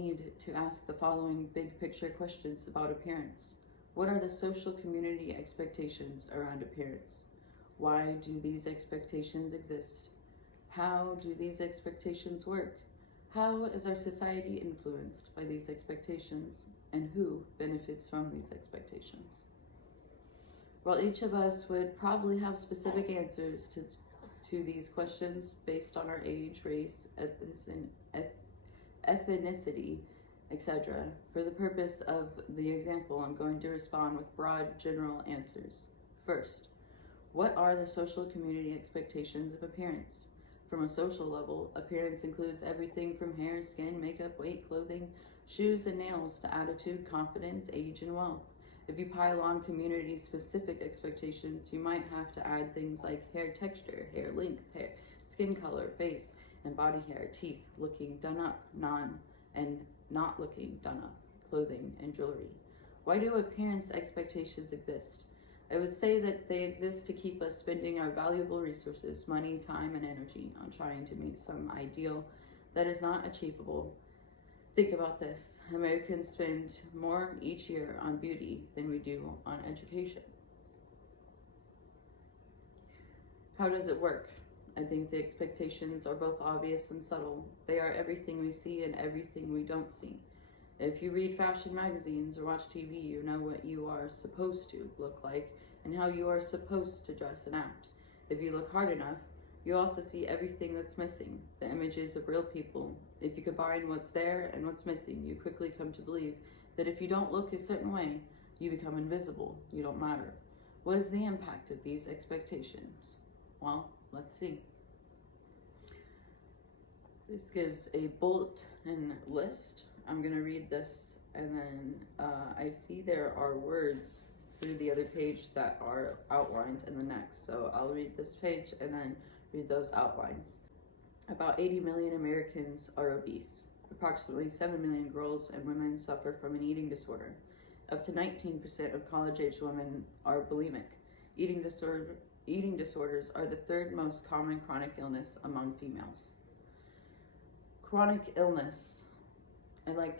Need to ask the following big picture questions about appearance. What are the social community expectations around appearance? Why do these expectations exist? How do these expectations work? How is our society influenced by these expectations? And who benefits from these expectations? While each of us would probably have specific answers to these questions based on our age, race, ethnicity, etc. For the purpose of the example, I'm going to respond with broad, general answers. First, what are the social community expectations of appearance? From a social level, appearance includes everything from hair, skin, makeup, weight, clothing, shoes, and nails to attitude, confidence, age, and wealth. If you pile on community-specific expectations, you might have to add things like hair texture, hair length, hair, skin color, face, and body hair, teeth, looking done up, and not looking done up, clothing, and jewelry. Why do appearance expectations exist? I would say that they exist to keep us spending our valuable resources, money, time, and energy on trying to meet some ideal that is not achievable. Think about this. Americans spend more each year on beauty than we do on education. How does it work? I think the expectations are both obvious and subtle. They are everything we see and everything we don't see. If you read fashion magazines or watch TV, you know what you are supposed to look like and how you are supposed to dress and act. If you look hard enough, you also see everything that's missing, the images of real people. If you combine what's there and what's missing, you quickly come to believe that if you don't look a certain way, you become invisible, you don't matter. What is the impact of these expectations? Well, let's see. This gives a bulletin list. I'm gonna read this, and then I see there are words through the other page that are outlined in the next. So I'll read this page and then read those outlines. About 80 million Americans are obese. Approximately 7 million girls and women suffer from an eating disorder. Up to 19% of college-age women are bulimic. Eating disorders are the third most common chronic illness among females. Chronic illness. I'd like to